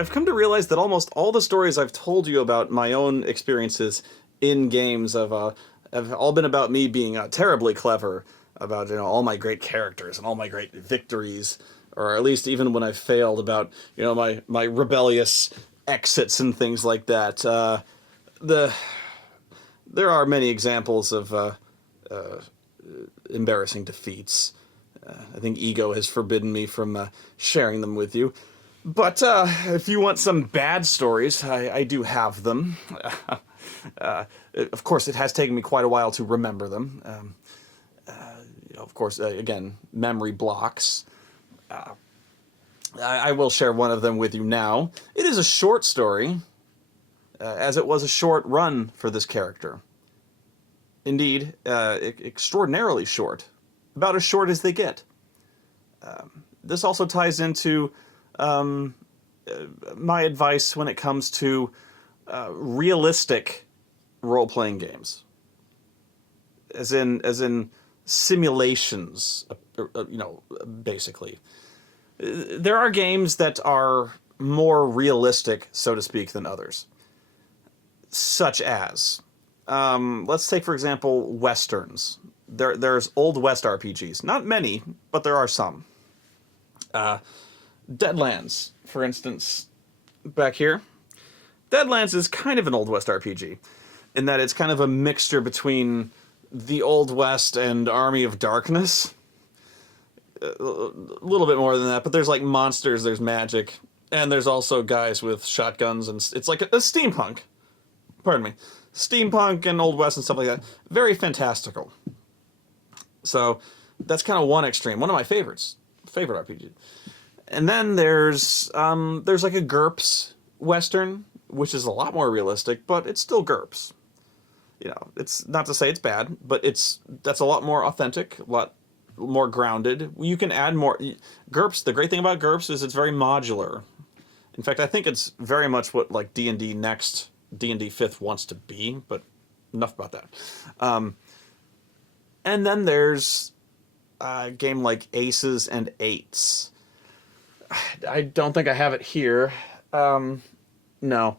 I've come to realize that almost all the stories I've told you about my own experiences in games have all been about me being terribly clever, about all my great characters and all my great victories, or at least even when I failed, about my rebellious exits and things like that. The There are many examples of embarrassing defeats. I think ego has forbidden me from sharing them with you. But if you want some bad stories, I do have them. Of course, it has taken me quite a while to remember them. Of course, again, memory blocks. I will share one of them with you now. It is a short story, as it was a short run for this character. Indeed, extraordinarily short. About as short as they get. This also ties into my advice when it comes to realistic role-playing games, as in simulations. Basically, there are games that are more realistic, so to speak, than others. Such as, let's take for example westerns. There's old West RPGs. Not many, but there are some. Deadlands, for instance, back here. Deadlands is kind of an Old West RPG, in that it's kind of a mixture between the Old West and Army of Darkness. A little bit more than that, but there's like monsters, there's magic, and there's also guys with shotguns, and it's like a steampunk. Pardon me. Steampunk and Old West and stuff like that. Very fantastical. So that's kind of one extreme. One of my favorites. Favorite RPG. And then there's like a GURPS Western, which is a lot more realistic, but it's still GURPS. It's not to say it's bad, but that's a lot more authentic, a lot more grounded. You can add more. GURPS, the great thing about GURPS is it's very modular. In fact, I think it's very much what like D&D Next, D&D 5th wants to be, but enough about that. And then there's a game like Aces and Eights. I don't think I have it here. No.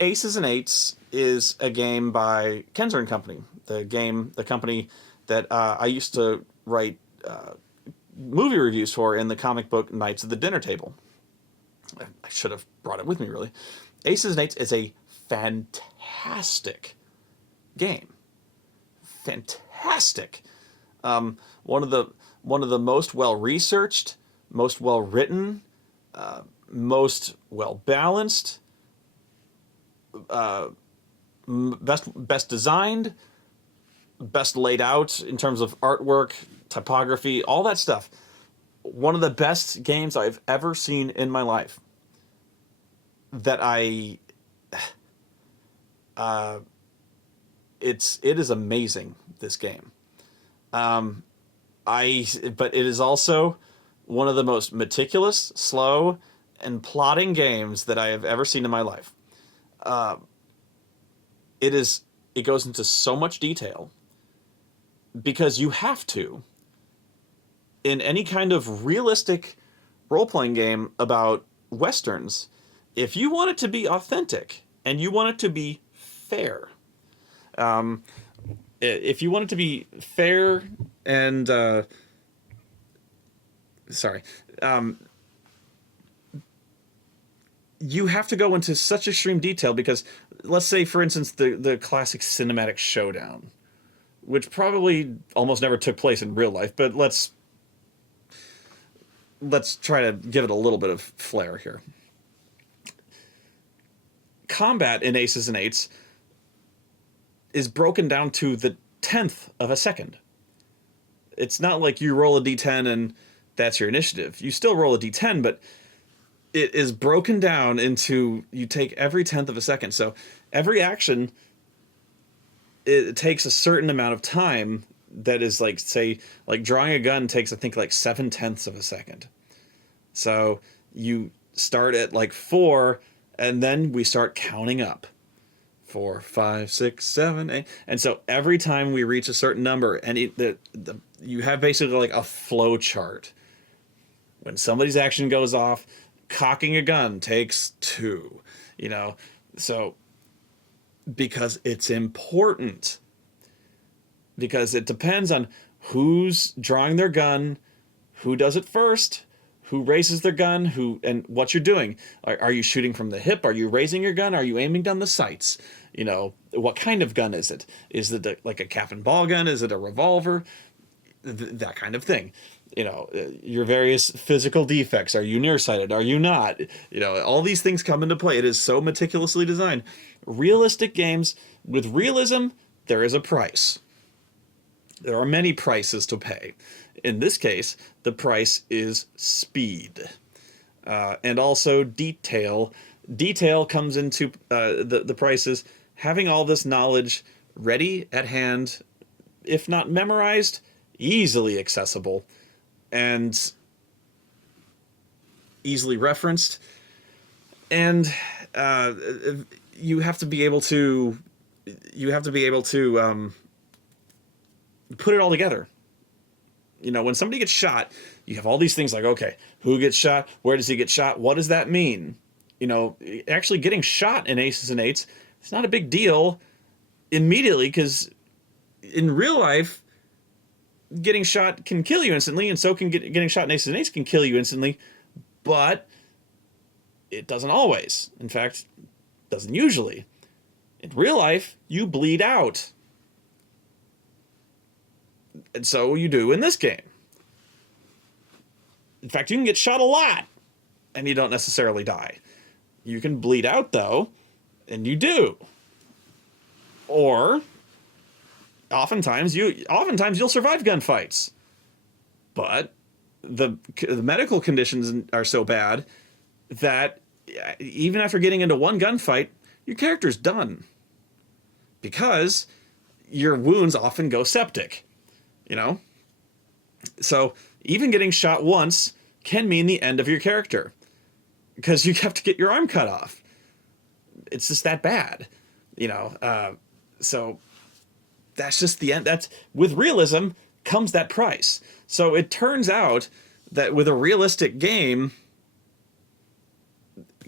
Aces and Eights is a game by Kenzer and Company. The company that I used to write movie reviews for in the comic book Knights of the Dinner Table. I should have brought it with me, really. Aces and Eights is a fantastic game. Fantastic. One of the most well researched, most well written, most well balanced, best designed, best laid out in terms of artwork, typography, all that stuff. One of the best games I've ever seen in my life. It is amazing, this game. But it is also one of the most meticulous, slow, and plotting games that I have ever seen in my life. It goes into so much detail because you have to. In any kind of realistic role-playing game about Westerns, if you want it to be authentic and you want it to be fair, if you want it to be fair and you have to go into such extreme detail because, let's say, for instance, the classic cinematic showdown, which probably almost never took place in real life, but let's try to give it a little bit of flair here. Combat in Aces and Eights is broken down to the 10th of a second. It's not like you roll a d10 and that's your initiative. You still roll a d10, but it is broken down into, you take every 10th of a second. So every action, it takes a certain amount of time that is like, say, like drawing a gun takes, I think, like 7/10 of a second. So you start at like 4, and then we start counting up. 4, 5, 6, 7, 8. And so every time we reach a certain number, and you have basically like a flow chart. When somebody's action goes off, cocking a gun takes 2, you know. So because it's important, because it depends on who's drawing their gun, who does it first, who raises their gun, who and what you're doing. Are you shooting from the hip? Are you raising your gun? Are you aiming down the sights? You know, what kind of gun is it? Is it like a cap and ball gun? Is it a revolver? That kind of thing. You know, your various physical defects. Are you nearsighted? Are you not? You know, all these things come into play. It is so meticulously designed. Realistic games, with realism, there is a price. There are many prices to pay. In this case, the price is speed. And also detail. Detail comes into the prices. Having all this knowledge ready at hand, if not memorized, easily accessible, and easily referenced. And you have to be able to put it all together. You know, when somebody gets shot, you have all these things like, okay, who gets shot? Where does he get shot? What does that mean? You know, actually getting shot in Aces and Eights, it's not a big deal immediately, because in real life, getting shot can kill you instantly, and so can getting shot in Aces and Eights can kill you instantly, but it doesn't always. In fact, doesn't usually. In real life, you bleed out. And so you do in this game. In fact, you can get shot a lot, and you don't necessarily die. You can bleed out, though, and you do. Or oftentimes you'll survive gunfights, but the medical conditions are so bad that even after getting into one gunfight, your character's done, because your wounds often go septic. You know? So even getting shot once can mean the end of your character, because you have to get your arm cut off. It's just that bad. You know? So that's just the end. That's, with realism comes that price. So it turns out that with a realistic game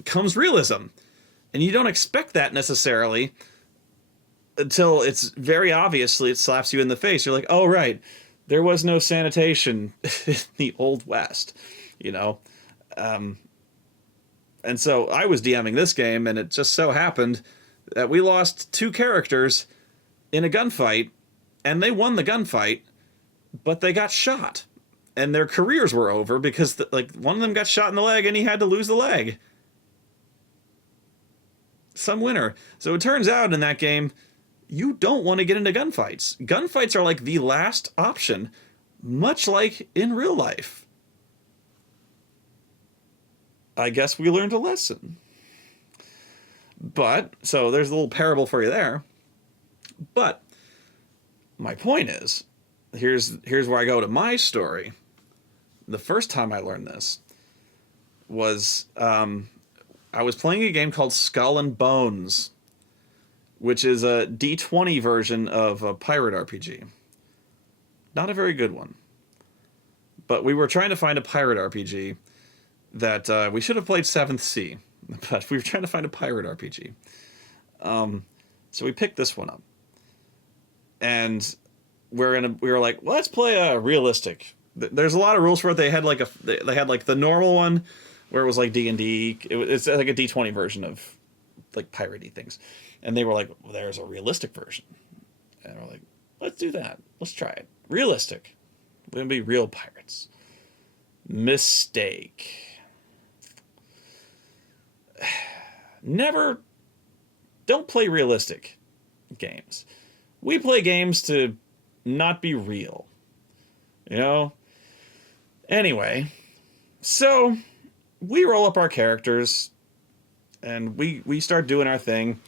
comes realism. And you don't expect that necessarily until it's very obviously, it slaps you in the face. You're like, oh, right, there was no sanitation in the Old West, you know? And so I was DMing this game, and it just so happened that we lost 2 characters in a gunfight, and they won the gunfight, but they got shot. And their careers were over because, one of them got shot in the leg, and he had to lose the leg. Some winner. So it turns out in that game, you don't want to get into gunfights. Gunfights are like the last option, much like in real life. I guess we learned a lesson. But, so there's a little parable for you there. But my point is, here's where I go to my story. The first time I learned this was, I was playing a game called Skull and Bones, which is a D20 version of a pirate RPG. Not a very good one. But we were trying to find a pirate RPG that we should have played 7th Sea, but we were trying to find a pirate RPG. So we picked this one up. And we were like, well, let's play a realistic. There's a lot of rules for it. They had like the normal one where it was like D&D. It's like a D20 version of like piratey things. And they were like, well, there's a realistic version. And we're like, let's do that. Let's try it. Realistic. We're going to be real pirates. Mistake. Don't play realistic games. We play games to not be real. You know? Anyway, so we roll up our characters and we start doing our thing.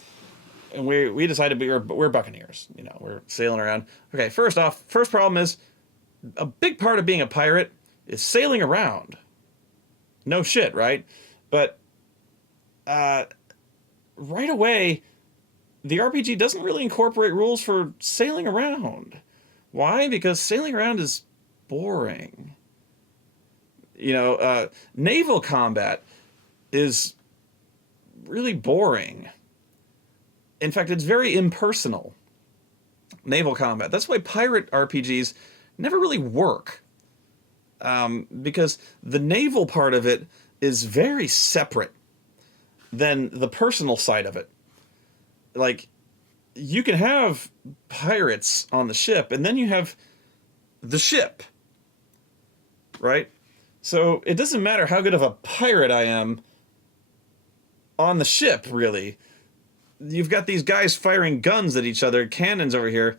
And we decided we're buccaneers. You know, we're sailing around. Okay, first problem is, a big part of being a pirate is sailing around. No shit, right? But right away, the RPG doesn't really incorporate rules for sailing around. Why? Because sailing around is boring. You know, naval combat is really boring. In fact, it's very impersonal. Naval combat. That's why pirate RPGs never really work. Because the naval part of it is very separate than the personal side of it. Like, you can have pirates on the ship, and then you have the ship, right? So it doesn't matter how good of a pirate I am on the ship, really. You've got these guys firing guns at each other, cannons over here,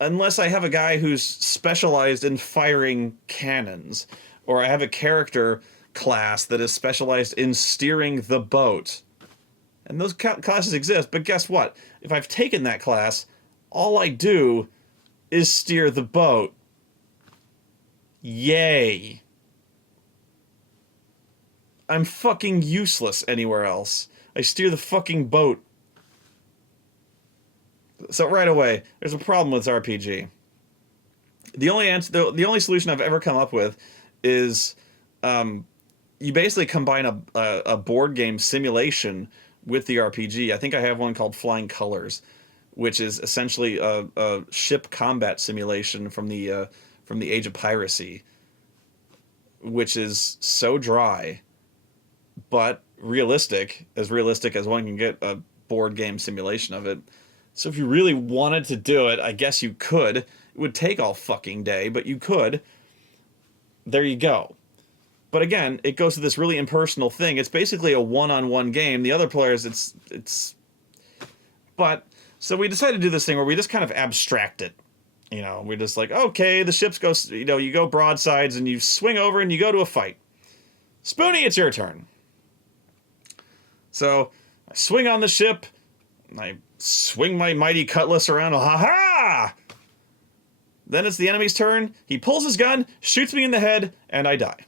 unless I have a guy who's specialized in firing cannons, or I have a character class that is specialized in steering the boat. And those classes exist, but guess what? If I've taken that class, all I do is steer the boat. Yay. I'm fucking useless anywhere else. I steer the fucking boat. So right away, there's a problem with RPG. The only answer, the only solution I've ever come up with is you basically combine a board game simulation with the RPG. I think I have one called Flying Colors, which is essentially a ship combat simulation from the Age of Piracy, which is so dry, but realistic as one can get a board game simulation of it. So if you really wanted to do it, I guess you could. It would take all fucking day, but you could. There you go. But again, it goes to this really impersonal thing. It's basically a one-on-one game. The other players, it's... But, so we decided to do this thing where we just kind of abstract it. You know, we're just like, okay, the ships go, you know, you go broadsides and you swing over and you go to a fight. Spoony, it's your turn. So, I swing on the ship, and I swing my mighty cutlass around, ha-ha! Then it's the enemy's turn, he pulls his gun, shoots me in the head, and I die.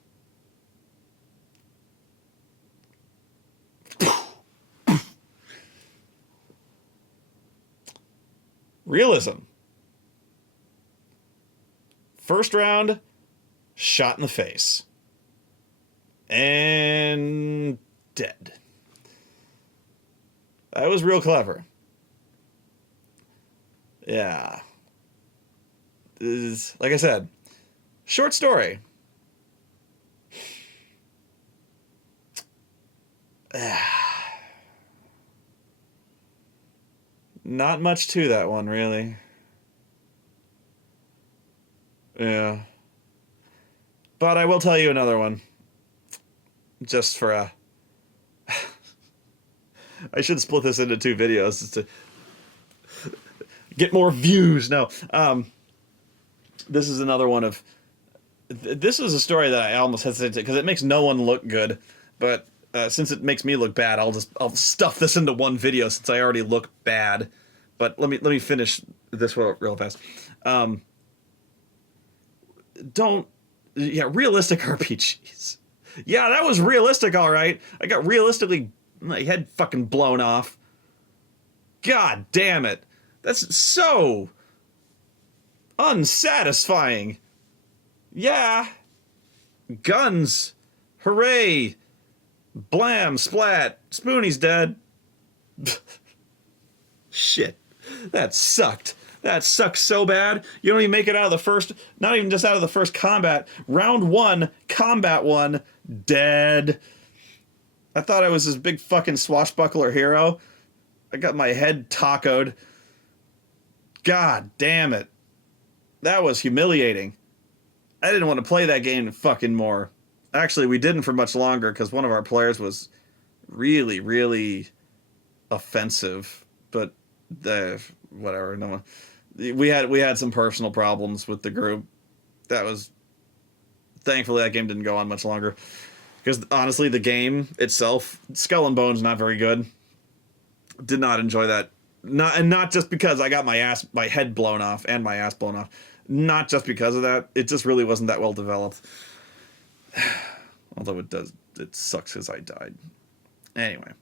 Realism. First round, shot in the face. And dead. That was real clever. Yeah. Like I said, short story. Not much to that one, really. Yeah. But I will tell you another one. Just for a... I should split this into 2 videos just to get more views. No. This is another one of... This is a story that I almost hesitated to, because it makes no one look good. But since it makes me look bad, I'll stuff this into one video since I already look bad. But let me finish this real fast. Realistic RPGs. Yeah, that was realistic, all right. I got realistically my head fucking blown off. God damn it. That's so unsatisfying. Yeah. Guns. Hooray. Blam, splat. Spoony's dead. Shit. That sucked. That sucks so bad. You don't even make it out of the first, not even just out of the first combat. Round 1, combat 1, dead. I thought I was this big fucking swashbuckler hero. I got my head tacoed. God damn it. That was humiliating. I didn't want to play that game fucking more. Actually, we didn't for much longer because one of our players was really, really offensive. But whatever. No one. We had some personal problems with the group. That was... Thankfully, that game didn't go on much longer. Because, honestly, the game itself, Skull and Bones, not very good. Did not enjoy that. Not just because I got my head blown off and my ass blown off. Not just because of that. It just really wasn't that well developed. Although it sucks because I died. Anyway.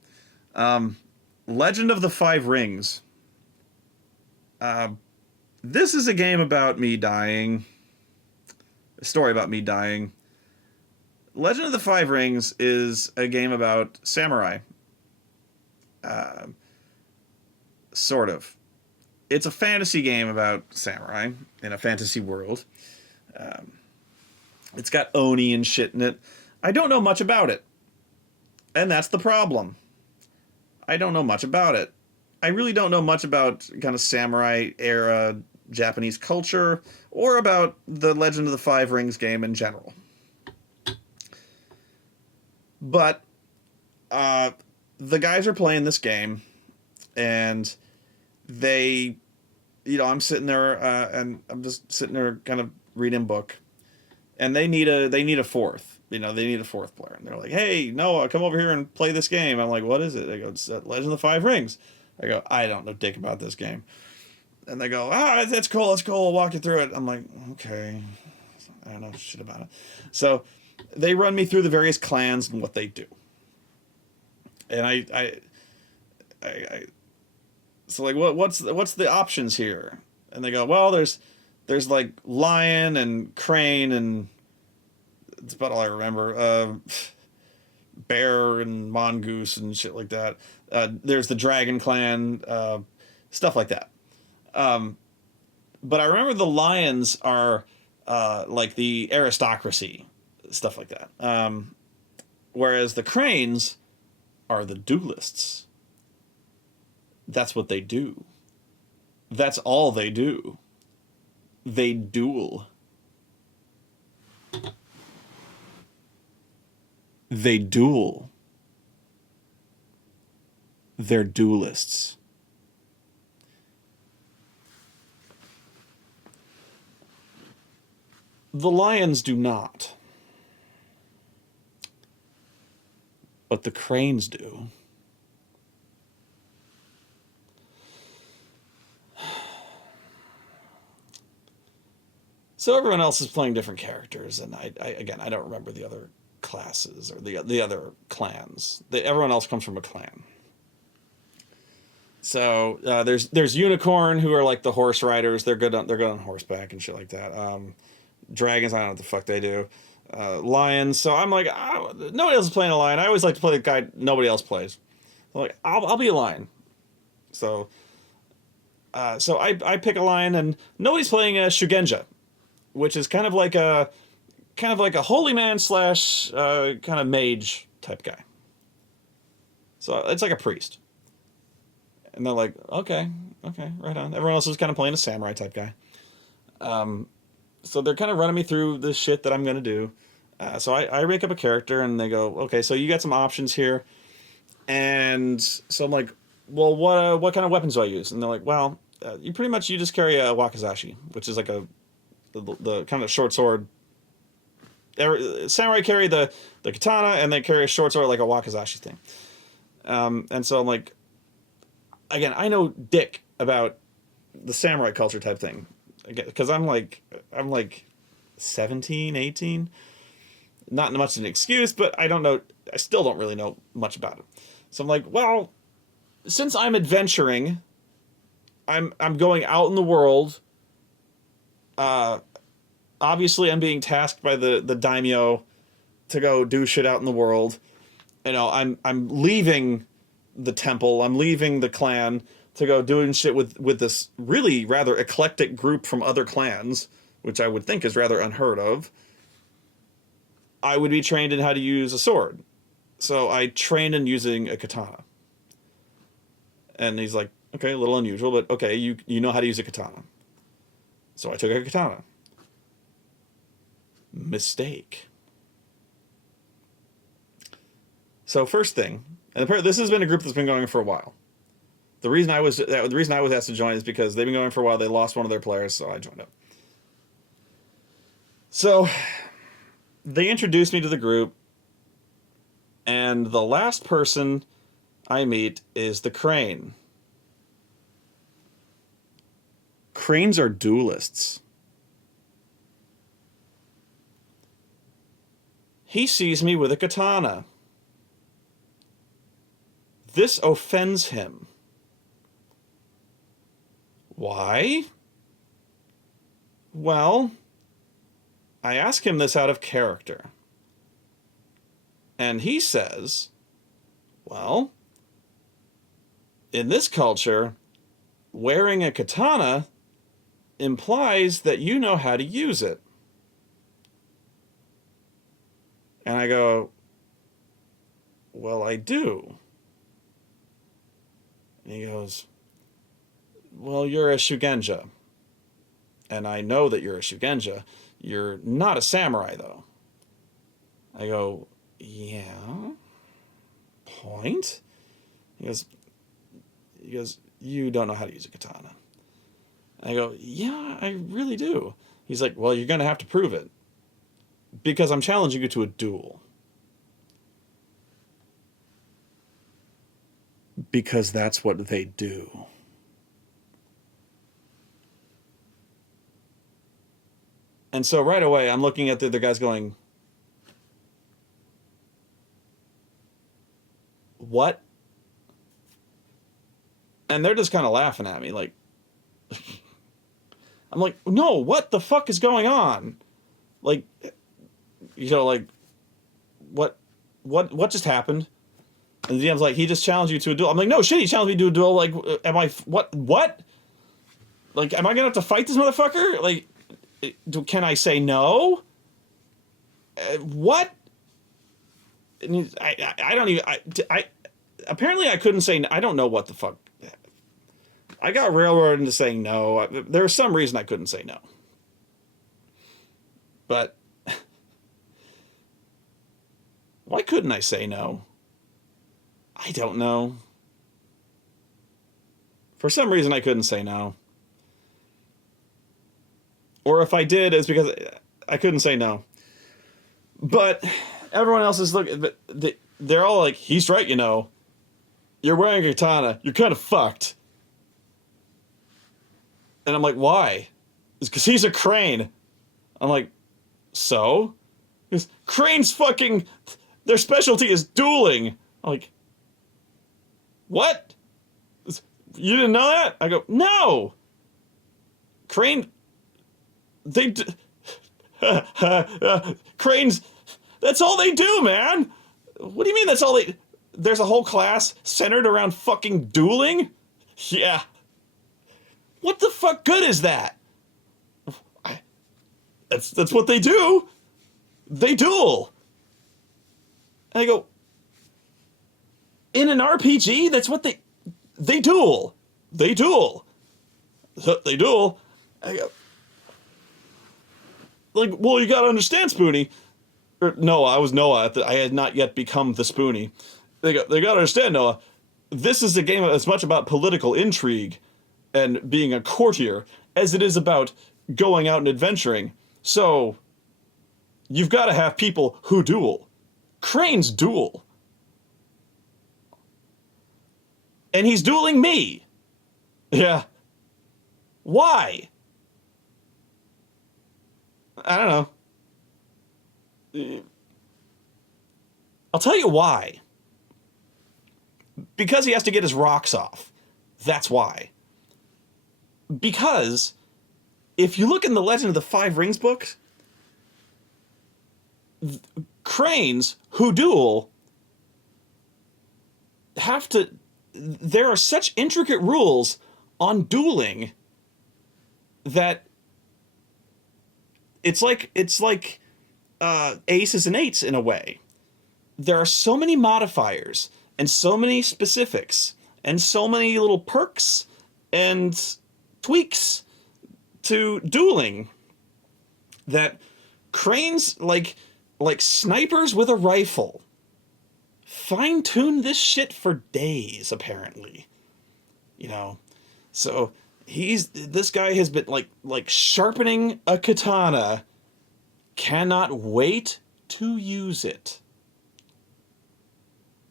Legend of the Five Rings. This is a game about me dying. A story about me dying. Legend of the Five Rings is a game about samurai. Uh, sort of. It's a fantasy game about samurai in a fantasy world. Um, it's got Oni and shit in it. I don't know much about it. And that's the problem. I don't know much about it. I really don't know much about kind of samurai era Japanese culture or about the Legend of the Five Rings game in general. But uh, the guys are playing this game, and they, I'm sitting there and I'm just sitting there kind of reading a book, and they need a fourth. They need a fourth player, and they're like, "Hey, Noah, come over here and play this game." I'm like, "What is it?" They go, "It's Legend of the Five Rings." I go, "I don't know dick about this game," and they go, that's cool, that's cool. I'll walk you through it. I'm like, okay, I don't know shit about it. So they run me through the various clans and what they do, and I so like what's the options here? And they go, well, there's like lion and crane and that's about all I remember. Bear and mongoose and shit like that. There's the dragon clan, stuff like that. Um, but I remember the lions are like the aristocracy, stuff like that. Whereas the cranes are the duelists. That's what they do. That's all they do. They duel. They duel. They're duelists. The lions do not. But the cranes do. So everyone else is playing different characters, and I don't remember the other classes or the other clans. Everyone else comes from a clan. So there's unicorn who are like the horse riders. They're good on horseback and shit like that. Dragons, I don't know what the fuck they do. Lions. So I'm like, nobody else is playing a lion. I always like to play the guy nobody else plays. I'm like, I'll be a lion. So I pick a lion, and nobody's playing a Shugenja, which is kind of like a holy man slash kind of mage type guy. So it's like a priest. And they're like, okay, right on. Everyone else is kind of playing a samurai type guy. So they're kind of running me through the shit that I'm going to do. So I make up a character, and they go, okay, so you got some options here. And so I'm like, well, what kind of weapons do I use? And they're like, well, you just carry a wakizashi, which is like the kind of short sword. Samurai carry the katana, and they carry a short sword like a wakizashi thing. And so I'm like, again, I know dick about the samurai culture type thing, because I'm like 17, 18. Not much of an excuse, but I don't know. I still don't really know much about it. So I'm like, well, since I'm adventuring, I'm going out in the world. Obviously, I'm being tasked by the daimyo to go do shit out in the world. I'm leaving the temple. I'm leaving the clan to go doing shit with this really rather eclectic group from other clans, which I would think is rather unheard of. I would be trained in how to use a sword. So I trained in using a katana. And he's like, okay, a little unusual, but okay, you know how to use a katana. So I took a katana. Mistake. So first thing, and this has been a group that's been going for a while. The reason I was asked to join is because they've been going for a while. They lost one of their players, so I joined up. So they introduced me to the group, and the last person I meet is the crane. Cranes are duelists. He sees me with a katana. This offends him. Why? Well, I ask him this out of character. And he says, well, in this culture, wearing a katana implies that you know how to use it. And I go, well, I do. And he goes, well, you're a Shugenja. And I know that you're a Shugenja. You're not a samurai, though. I go, yeah, point? He goes, you don't know how to use a katana. I go, yeah, I really do. He's like, well, you're going to have to prove it. Because I'm challenging you to a duel. Because that's what they do. And so right away, I'm looking at the other guys going, what? And they're just kind of laughing at me, like, I'm like, no, what the fuck is going on? Like, you know, like, what just happened? And the DM's like, he just challenged you to a duel. I'm like, no shit, he challenged me to a duel. Like, am I, what? Like, am I gonna have to fight this motherfucker? Like, can I say no? What? I don't even, apparently I couldn't say, I don't know what the fuck. I got railroaded into saying no. There was some reason I couldn't say no. But why couldn't I say no? I don't know. For some reason I couldn't say no. Or if I did, it's because I couldn't say no. But everyone else is looking, they're all like, he's right, you know. You're wearing a katana. You're kind of fucked. And I'm like, why? It's because he's a crane. I'm like, so? Because cranes fucking, their specialty is dueling. I'm like, what? You didn't know that? I go, no. Crane, they, cranes, that's all they do, man. What do you mean that's all they, there's a whole class centered around fucking dueling? Yeah. What the fuck good is that? That's what they do. They duel. And I go, in an RPG, that's what they duel. They duel. They duel. I go, like, well, you gotta understand, Spoony. Or, Noah, I was Noah. I had not yet become the Spoony. They gotta understand, Noah. This is a game as much about political intrigue and being a courtier as it is about going out and adventuring. So, you've got to have people who duel. Cranes duel. And he's dueling me. Yeah. Why? I don't know. I'll tell you why. Because he has to get his rocks off. That's why. Because if you look in the Legend of the Five Rings book, cranes who duel have to, there are such intricate rules on dueling that it's like aces and eights in a way. There are so many modifiers and so many specifics and so many little perks and tweaks to dueling that cranes, like snipers with a rifle, fine-tune this shit for days, apparently. You know, so this guy has been like sharpening a katana, cannot wait to use it.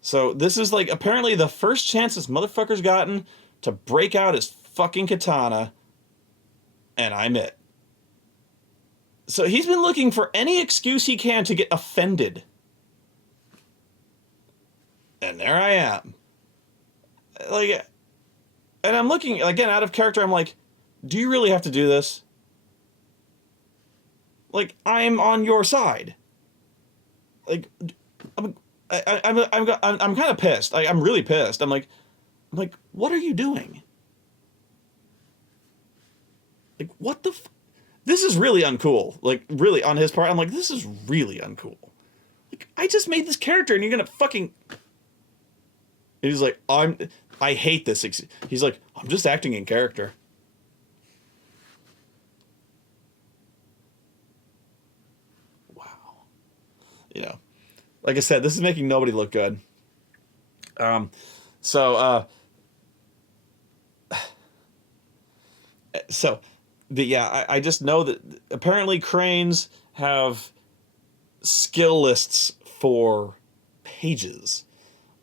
So this is like apparently the first chance this motherfucker's gotten to break out his fucking katana, and I'm it. So he's been looking for any excuse he can to get offended. And there I am. Like, and I'm looking, again, out of character, I'm like, do you really have to do this? Like, I'm on your side. Like, I'm kind of pissed. I'm really pissed. I'm like, what are you doing? Like, what the? This is really uncool. Like, really, on his part, I'm like, this is really uncool. Like, I just made this character, and you're gonna fucking. And he's like, I hate this. He's like, I'm just acting in character. Wow. You know, like I said, this is making nobody look good. Um, so, so, but yeah, I just know that apparently cranes have skill lists for pages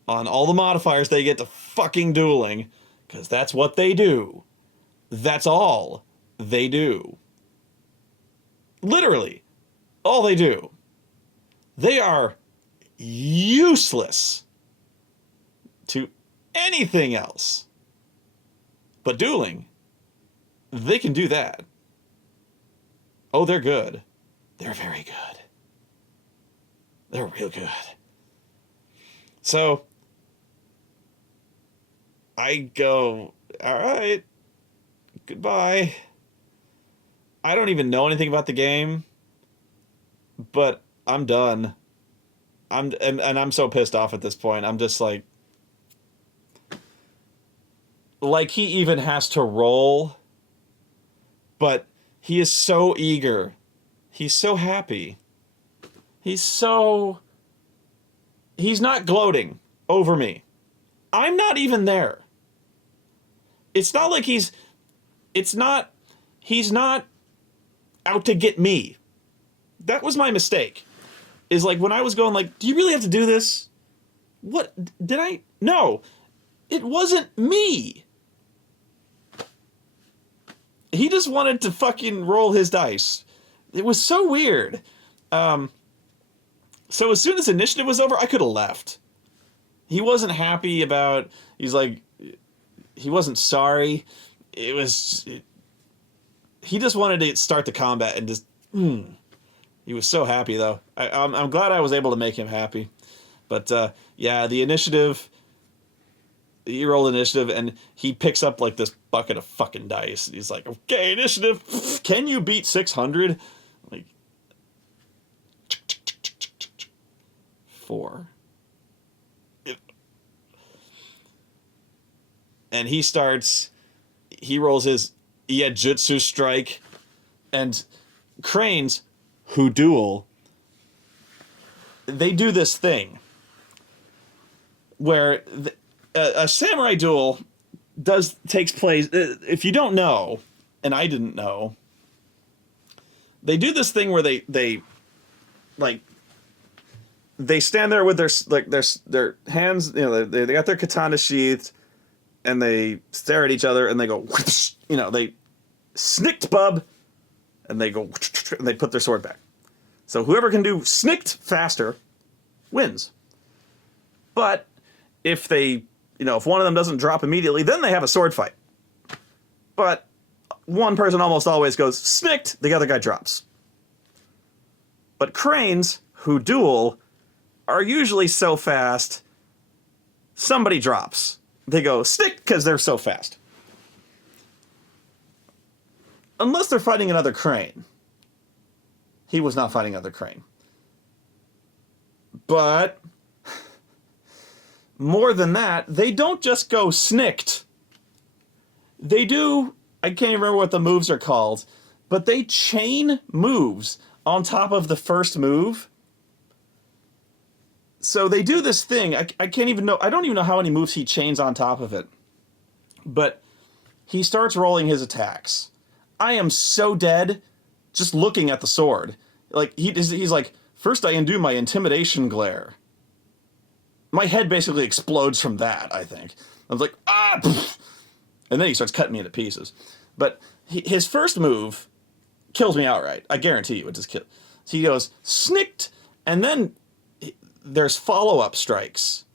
on all the modifiers they get to fucking dueling, because that's what they do. That's all they do. Literally, all they do. They are useless to anything else. But dueling, they can do that. Oh, they're good. They're very good. They're real good. So, I go, all right, goodbye. I don't even know anything about the game, but I'm done. And I'm so pissed off at this point. I'm just like he even has to roll, but he is so eager. He's so happy. He's not gloating over me. I'm not even there. It's not like he's not out to get me. That was my mistake. Is like when I was going like, do you really have to do this? What did I? No, it wasn't me. He just wanted to fucking roll his dice. It was so weird. So as soon as initiative was over, I could have left. He wasn't happy about. He's like, he wasn't sorry. He just wanted to start the combat and just. He was so happy though. I'm glad I was able to make him happy. But yeah, the initiative. You roll initiative, and he picks up like this bucket of fucking dice. He's like, "Okay, initiative. Can you beat 600?" Like 4. And he rolls his Iejutsu strike, and cranes who duel, they do this thing where a samurai duel takes place. If you don't know, and I didn't know, they do this thing where they stand there with their hands, you know, they got their katana sheathed, and they stare at each other, and they go, you know, they snicked bub, and they go, and they put their sword back. So whoever can do snicked faster wins. But if if one of them doesn't drop immediately, then they have a sword fight. But one person almost always goes snicked, the other guy drops. But cranes who duel are usually so fast, somebody drops. They go snicked because they're so fast. Unless they're fighting another crane. He was not fighting another crane. But more than that, they don't just go snicked. They do, I can't even remember what the moves are called, but they chain moves on top of the first move. So they do this thing, I can't even know, I don't even know how many moves he chains on top of it. But he starts rolling his attacks. I am so dead just looking at the sword. Like, he's like, first I undo my intimidation glare. My head basically explodes from that, I think. I was like, ah! Pfft. And then he starts cutting me into pieces. But his first move kills me outright. I guarantee you it just kills. So he goes, snicked, and then there's follow-up strikes.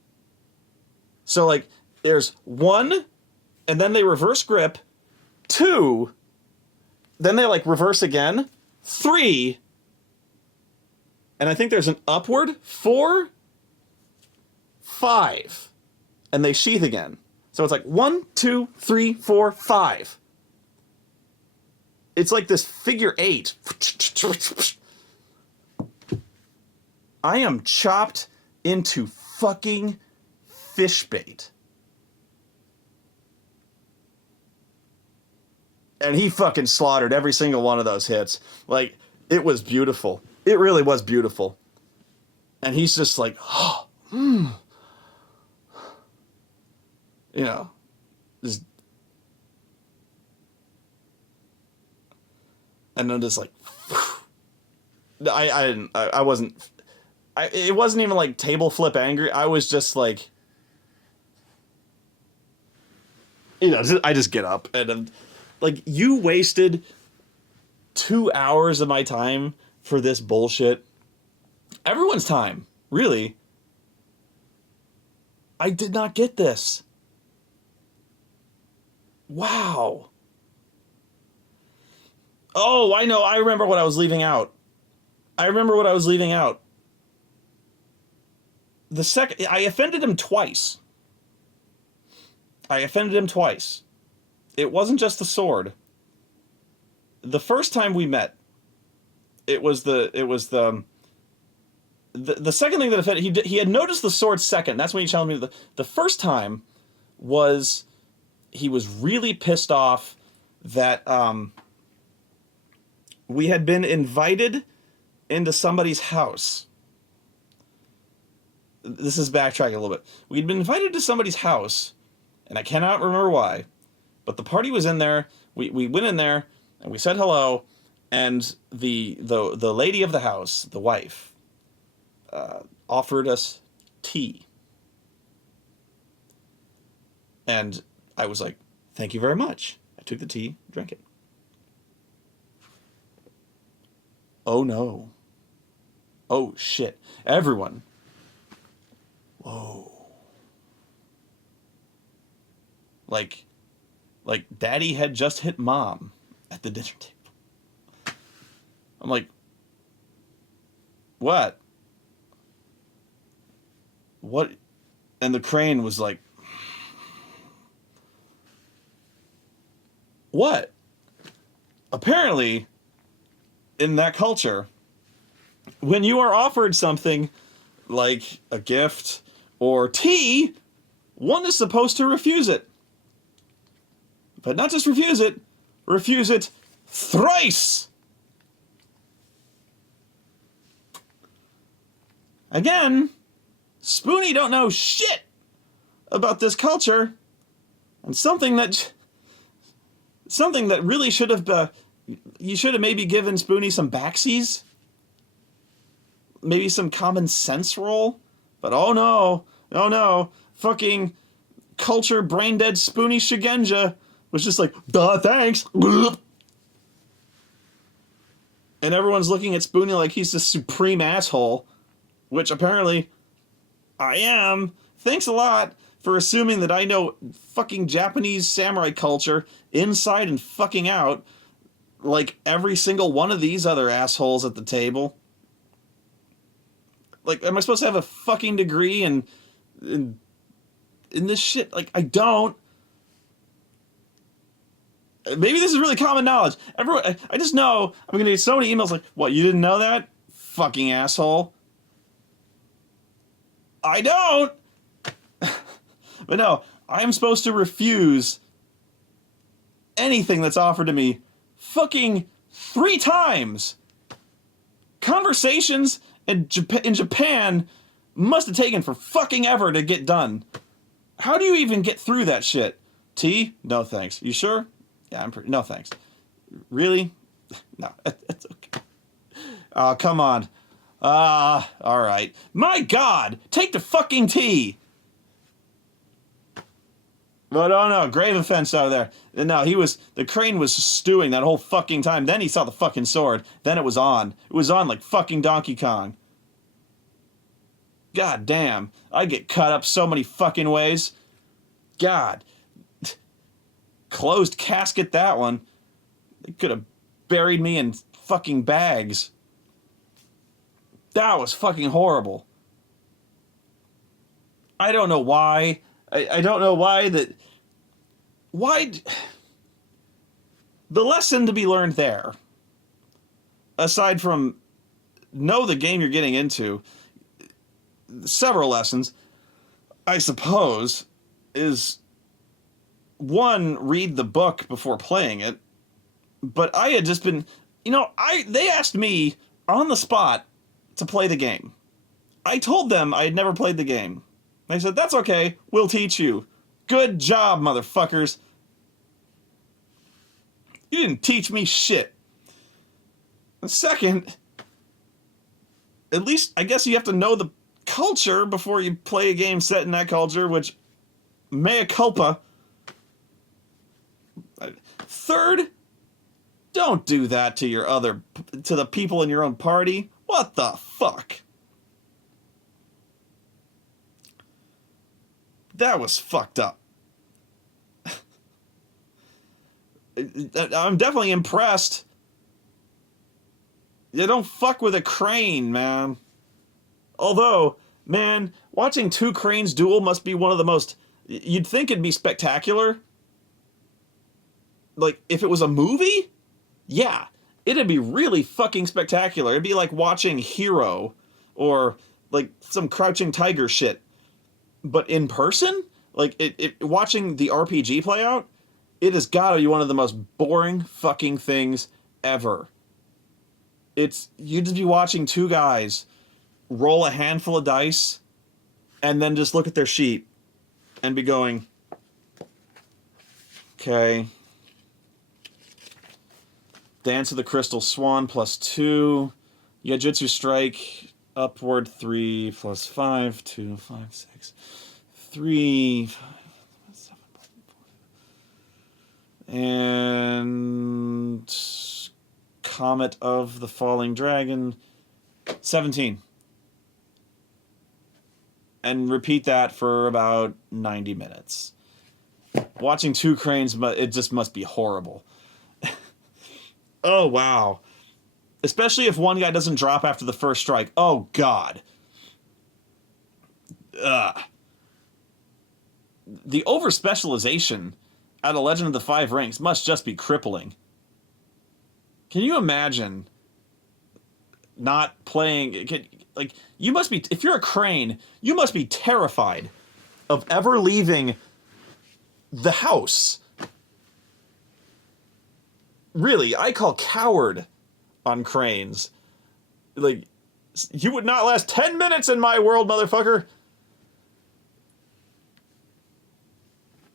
So, like, there's 1, and then they reverse grip, 2, then they, like, reverse again, 3, and I think there's an upward, 4, 5. And they sheath again. So it's like 1, 2, 3, 4, 5. It's like this figure 8. I am chopped into fucking fish bait. And he fucking slaughtered every single one of those hits. Like, it was beautiful. It really was beautiful. And he's just like, oh, you know, just, and I'm just like, I wasn't, it wasn't even like table flip angry. I was just like, you know, I just get up and I'm like, you wasted 2 hours of my time for this bullshit. Everyone's time, really. I did not get this. Wow. Oh, I know. I remember what I was leaving out. I offended him twice. It wasn't just the sword. The first time we met, it was the second thing that offended. He had noticed the sword second. That's when he challenged me. The first time was he was really pissed off that we had been invited into somebody's house. This is backtracking a little bit. We'd been invited to somebody's house, and I cannot remember why, but the party was in there. We went in there and we said hello, and the lady of the house, the wife, offered us tea. And I was like, thank you very much. I took the tea, drank it. Oh no. Oh shit. Everyone. Whoa. Like daddy had just hit mom at the dinner table. I'm like, what? What? And the crane was like, what? Apparently, in that culture, when you are offered something like a gift or tea, one is supposed to refuse it. But not just refuse it thrice! Again, Spoony don't know shit about this culture, and something that really should have, you should have maybe given Spoony some backsies, maybe some common sense role, but oh no, fucking culture brain dead Spoony Shigenja was just like, duh, thanks. And everyone's looking at Spoony like he's the supreme asshole, which apparently I am. Thanks a lot for assuming that I know fucking Japanese samurai culture inside and fucking out, like every single one of these other assholes at the table. Like, am I supposed to have a fucking degree in this shit? Like, I don't. Maybe this is really common knowledge. Everyone, I just know I'm gonna get so many emails like, what, you didn't know that? Fucking asshole. I don't! But no, I am supposed to refuse anything that's offered to me fucking 3 times. Conversations in Japan must have taken for fucking ever to get done. How do you even get through that shit? Tea? No thanks. You sure? Yeah, no thanks. Really? No, it's okay. Oh, come on. Alright. My God! Take the fucking tea! But oh no, grave offense out there. No, the crane was stewing that whole fucking time. Then he saw the fucking sword. Then it was on. It was on like fucking Donkey Kong. God damn. I get cut up so many fucking ways. God. Closed casket, that one. They could have buried me in fucking bags. That was fucking horrible. I don't know why. I don't know why that. Why. The lesson to be learned there, aside from know the game you're getting into, several lessons, I suppose, is one, read the book before playing it. But I had just been, they asked me on the spot to play the game. I told them I had never played the game. They said, that's okay, we'll teach you. Good job, motherfuckers. You didn't teach me shit. Second, at least I guess you have to know the culture before you play a game set in that culture, which, mea culpa. Third, don't do that to to the people in your own party. What the fuck? That was fucked up. I'm definitely impressed. You don't fuck with a crane, man. Although, man, watching two cranes duel must be one of the most... You'd think it'd be spectacular. Like, if it was a movie? Yeah, it'd be really fucking spectacular. It'd be like watching Hero or, like, some Crouching Tiger shit. But in person? Like, watching the RPG play out? It has got to be one of the most boring fucking things ever. You'd just be watching two guys roll a handful of dice and then just look at their sheet and be going, okay. Dance of the Crystal Swan +2. Yajutsu Strike upward 3 + 5, 2, 5, 6, 3, 5, 7, 4, and Comet of the Falling Dragon 17. And repeat that for about 90 minutes. Watching two cranes, it just must be horrible. Oh, wow. Especially if one guy doesn't drop after the first strike. Oh, God. Ugh. The over-specialization out of Legend of the Five Rings must just be crippling. Can you imagine not playing... you must be... If you're a crane, you must be terrified of ever leaving the house. Really, I call coward on cranes. Like, you would not last 10 minutes in my world, motherfucker.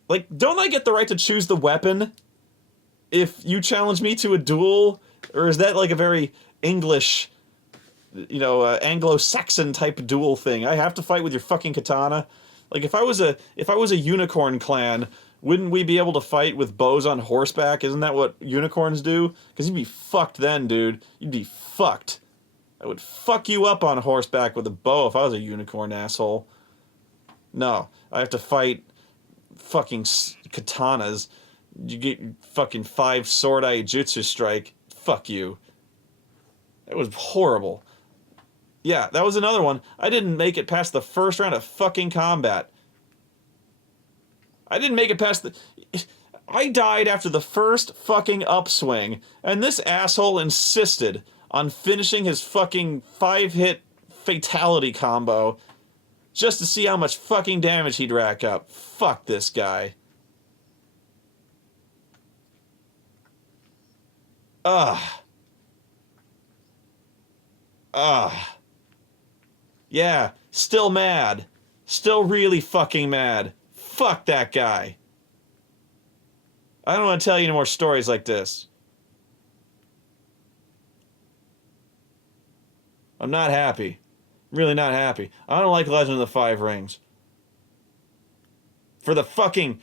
Like, don't I get the right to choose the weapon if you challenge me to a duel? Or is that like a very English, Anglo-Saxon type duel thing? I have to fight with your fucking katana? Like, if I was a unicorn clan, wouldn't we be able to fight with bows on horseback? Isn't that what unicorns do? Because you'd be fucked then, dude. You'd be fucked. I would fuck you up on horseback with a bow if I was a unicorn, asshole. No, I have to fight fucking katanas. You get fucking 5 sword-eye jutsu strike. Fuck you. That was horrible. Yeah, that was another one. I didn't make it past the first round of fucking combat. I didn't make it past I died after the first fucking upswing, and this asshole insisted on finishing his fucking 5-hit fatality combo just to see how much fucking damage he'd rack up. Fuck this guy. Ugh. Yeah, still mad. Still really fucking mad. Fuck that guy. I don't want to tell you any more stories like this. I'm not happy. Really not happy. I don't like Legend of the Five Rings. For the fucking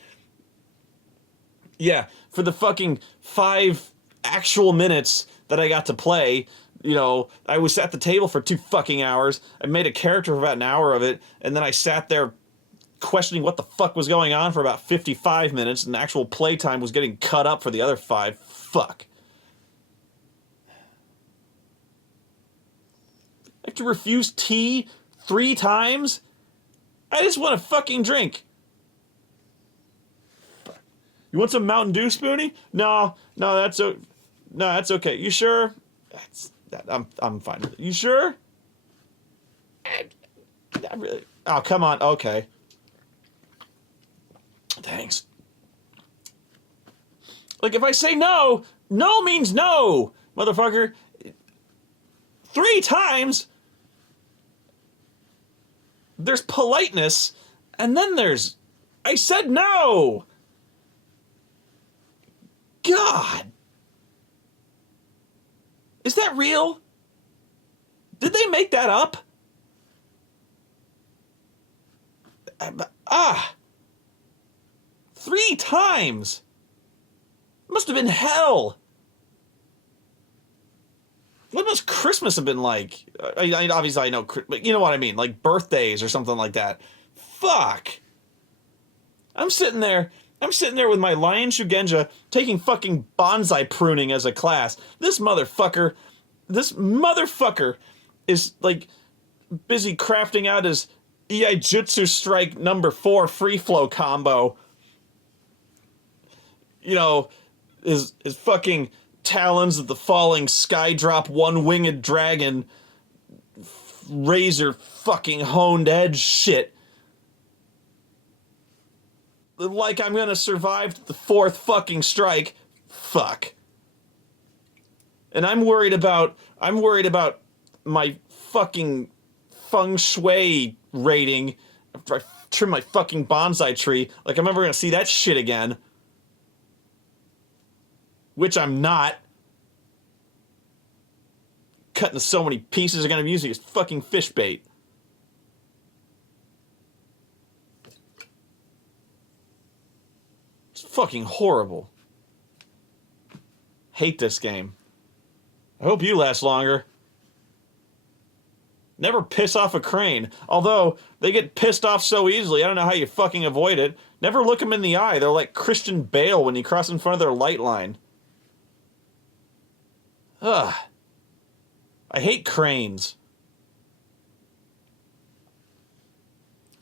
5 actual minutes that I got to play, I was at the table for 2 fucking hours. I made a character for about an hour of it, and then I sat there questioning what the fuck was going on for about 55 minutes, and actual playtime was getting cut up for the other 5. Fuck. I have to refuse tea 3 times? I just want a fucking drink. You want some Mountain Dew, Spoony? No, that's okay. You sure? I'm fine with it. You sure? Not really. Oh, come on. Okay. Thanks. Like, if I say no, no means no, motherfucker. 3 times, there's politeness, and then there's, I said no. God. Is that real? Did they make that up? Ah. 3 times. Must have been hell. What must Christmas have been like? Obviously I know, but you know what I mean, like birthdays or something like that. Fuck. I'm sitting there with my Lion Shugenja taking fucking bonsai pruning as a class. This motherfucker is like busy crafting out his Iaijutsu Strike number 4 free flow combo. You know, his fucking Talons of the Falling Skydrop one-winged dragon razor fucking honed edge shit. Like I'm gonna survive the 4th fucking strike. Fuck. And I'm worried about my fucking feng shui rating after I trim my fucking bonsai tree. Like I'm never gonna see that shit again. Which I'm not. Cut into so many pieces, I'm gonna be using as fucking fish bait. It's fucking horrible. Hate this game. I hope you last longer. Never piss off a crane. Although, they get pissed off so easily, I don't know how you fucking avoid it. Never look them in the eye. They're like Christian Bale when you cross in front of their light line. Ugh. I hate cranes.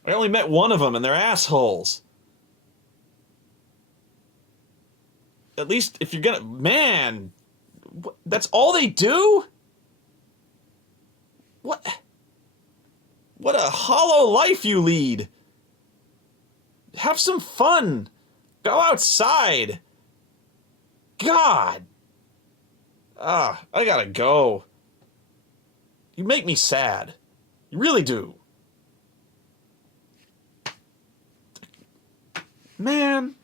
I only met one of them, and they're assholes. At least, if you're gonna... Man! That's all they do? What a hollow life you lead. Have some fun. Go outside. God. I gotta go. You make me sad. You really do. Man.